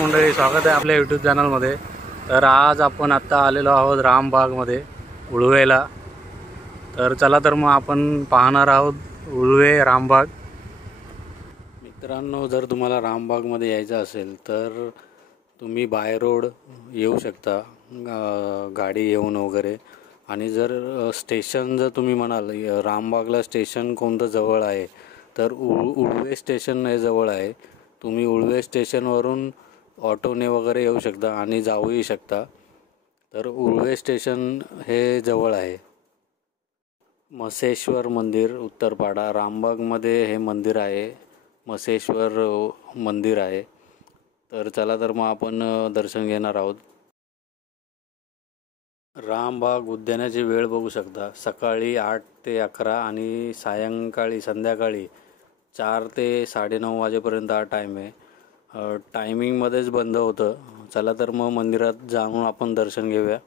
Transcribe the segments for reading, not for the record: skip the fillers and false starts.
मंडळी, स्वागत आहे आपल्या यूट्यूब चॅनलमध्ये। तर आज आपण आत्ता आलेलो आहोत रामबागमध्ये उळवेला। तर चला तर मग आपण पाहणार आहोत उळवे रामबाग। मित्रांनो, जर तुम्हाला रामबागमध्ये यायचं असेल तर तुम्ही बाय रोड येऊ शकता, गाडी घेऊन वगैरे। आणि जर स्टेशन जर तुम्ही म्हणाल रामबागला स्टेशन कोणतं जवळ आहे तर उळवे स्टेशन हे जवळ आहे। तुम्ही उळवे स्टेशनवरून ऑटोने वगैरे येऊ शकता आणि जाऊही शकता। तर उळवे स्टेशन हे जवळ आहे। मसेश्वर मंदिर उत्तरपाडा रामबागमध्ये हे मंदिर आहे, मसेश्वर मंदिर आहे। तर चला तर मग आपण दर्शन घेणार आहोत। रामबाग उद्यानाची वेळ बघू शकता, सकाळी 8 ते 11 आणि संध्याकाळी 4 ते 9:30 वाजेपर्यंत हा टाईम आहे। टायमिंगमध्येच बंद होतं। चला तर मग मंदिरात जाऊन आपण दर्शन घेऊया।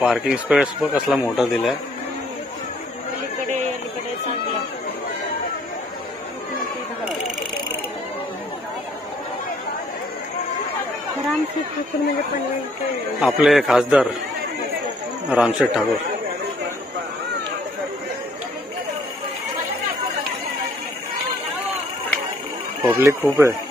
पार्किंग स्पेस पण कसला मोठा दिलाय। आपले खासदार रामशेठ ठाकूर। पब्लिक खूप आहे।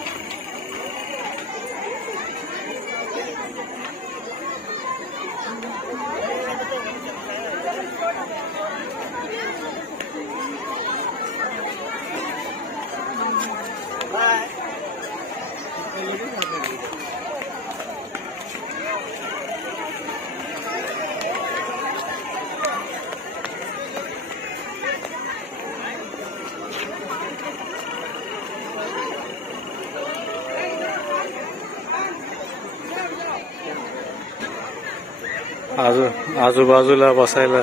आजूबाजूला बसायला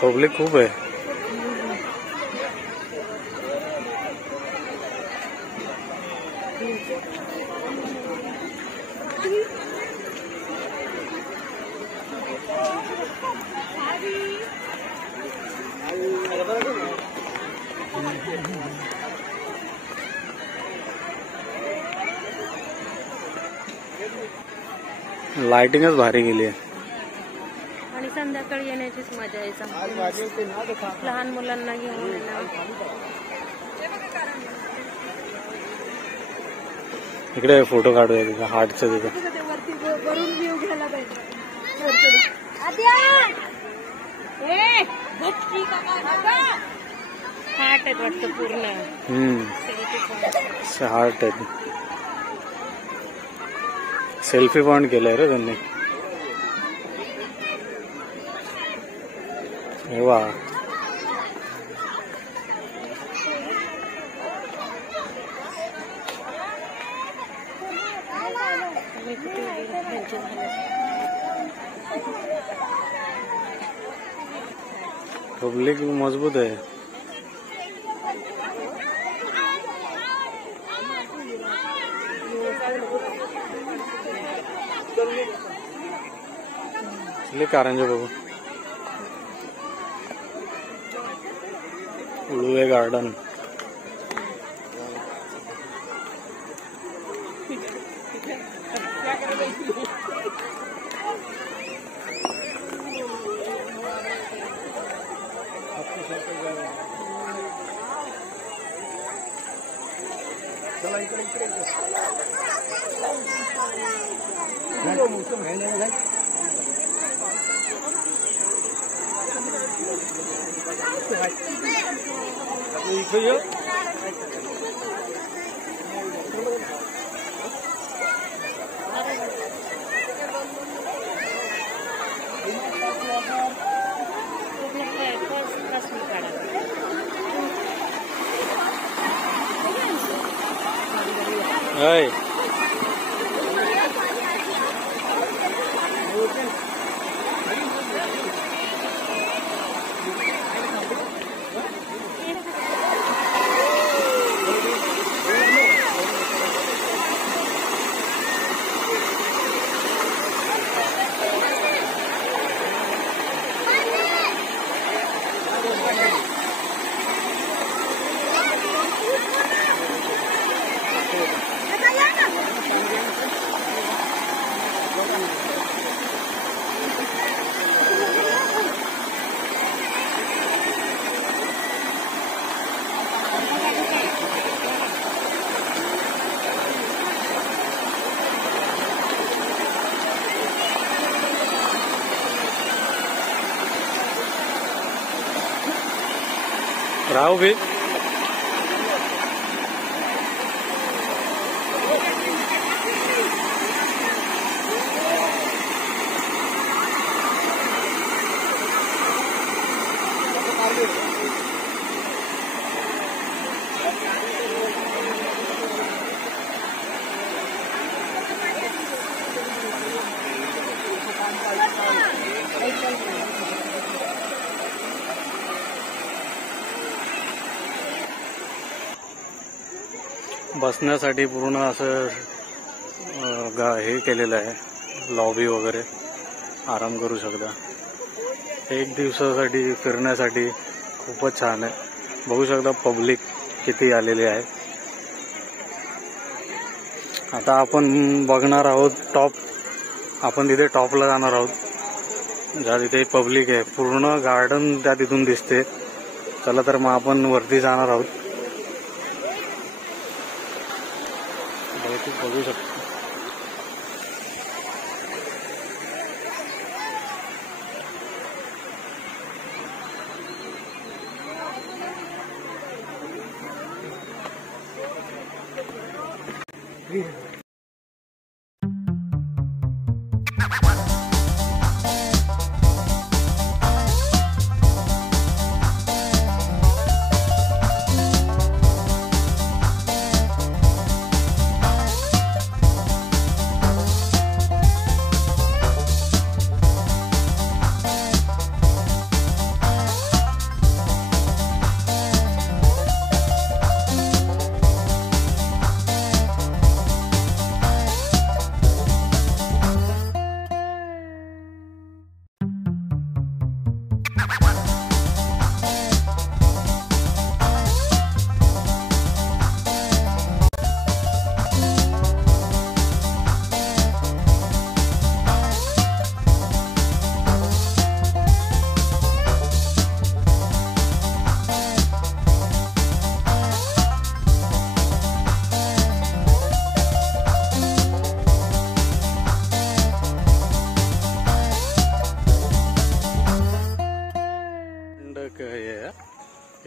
पब्लिक खूप आहे। लाइटिंगच भारी गेली आहे आणि संध्याकाळी येण्याचीच मजा आहे। लहान मुलांना घेऊन इकडे फोटो काढूया तिथं हार्टचं तिथं वरून व्ह्यू घ्यायला पाहिजे। हार्ट आहेत वाटतं पूर्ण। हार्ट आहे। सेल्फी पॉइंट केलंय रे त्यांनी। हे वा, पब्लिक मजबूत आहे। कारंजे बघू, उळवे गार्डन। Hey. राहू बी बसण्यासाठी पूर्ण असं हे केलेलं आहे, लॉबी वगैरे, आराम करू शकता. एक दिवसासाठी फिरण्यासाठी खूपच छान आहे. बघू शकता पब्लिक किती आलेली आहे. आता आपण बघणार आहोत टॉप. आपण तिथे टॉपला जाणार आहोत, ज्या तिथे पब्लिक आहे. पूर्ण गार्डन त्या तिथून दिसते. चला तर मग आपण वरती जाणार आहोत. बघू शकतो.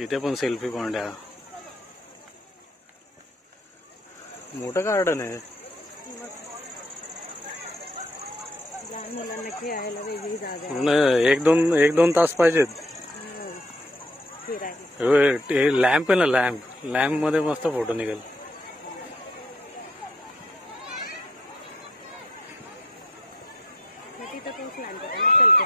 इथे पण सेल्फी पॉइंट आहे. मोठं गार्डन आहे. लहान मुलांना खेळायला वेगळी जागा आहे. पूर्ण एक दोन तास पाहिजेत. फिरायला हे लॅम्प आहे ना, लॅम्प मध्ये मस्त फोटो निघेल. तिथं पोहोचला ना चलते.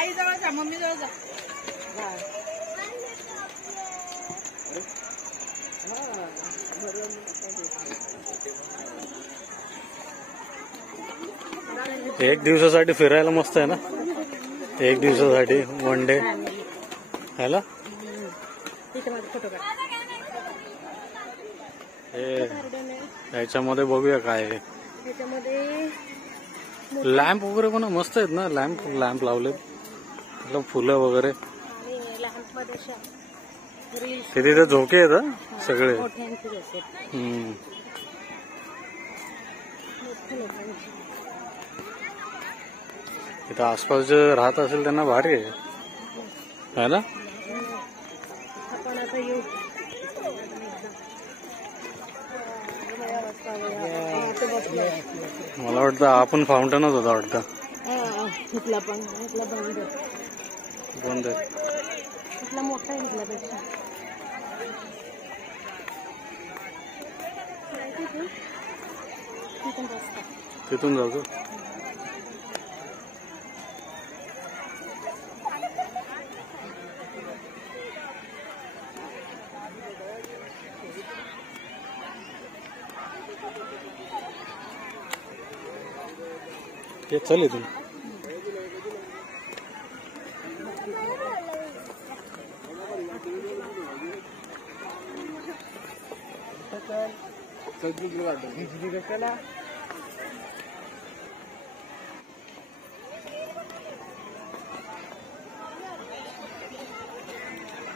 आई जवळ जा, मम्मी जवळ जा. एक दिवसासाठी फिरायला मस्त आहे ना. एक दिवसासाठी वन डे है ना. याच्यामध्ये बघूया काय आहे. लॅम्प वगैरे पण मस्त आहेत ना. लॅम्प लावले, फुलं वगैरे. तिथे झोके आहेत सगळे. इथं आसपास जे राहत असेल त्यांना भारी आहे ना. मला वाटतं आपण फाउंटनच होता वाटतं. बंद आहे. मोठा इथल्यापेक्षा तिथून जाऊ. ये चल इथून.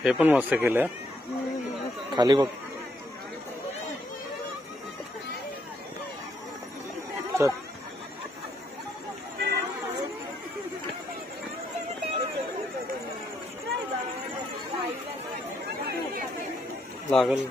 हे पण मस्त केलं. खाली बघ. चल लागल.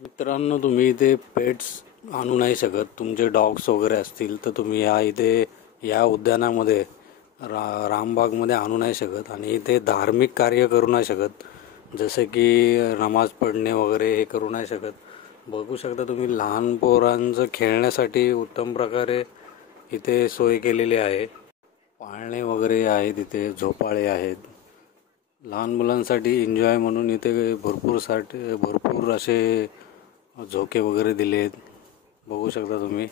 मित्रांनो, तुम्ही इथे पेट्स आणू नाही शकत. तुमचे डॉग्स वगैरे असतील तर तुम्ही या उद्यानामध्ये रामबागमध्ये आणू नाही शकत. आणि इथे धार्मिक कार्य करू नाही शकत, जसे की नमाज पढणे वगैरे हे करू नाही शकत. बघू शकता तुम्ही, लहान पोरांचं खेळण्यासाठी उत्तम प्रकारे इथे सोय केलेली आहे. पाळणे वगैरे आहेत, इथे झोपाळे आहेत. लहान मुलांसाठी एन्जॉय म्हणून इथे भरपूर असे झोके वगैरे दिलेत. बघू शकता तुम्ही.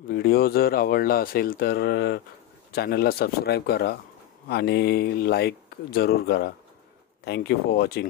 व्हिडिओ जर आवडला असेल तर चॅनलला सबस्क्राईब करा आणि लाईक जरूर करा. Thank you for watching.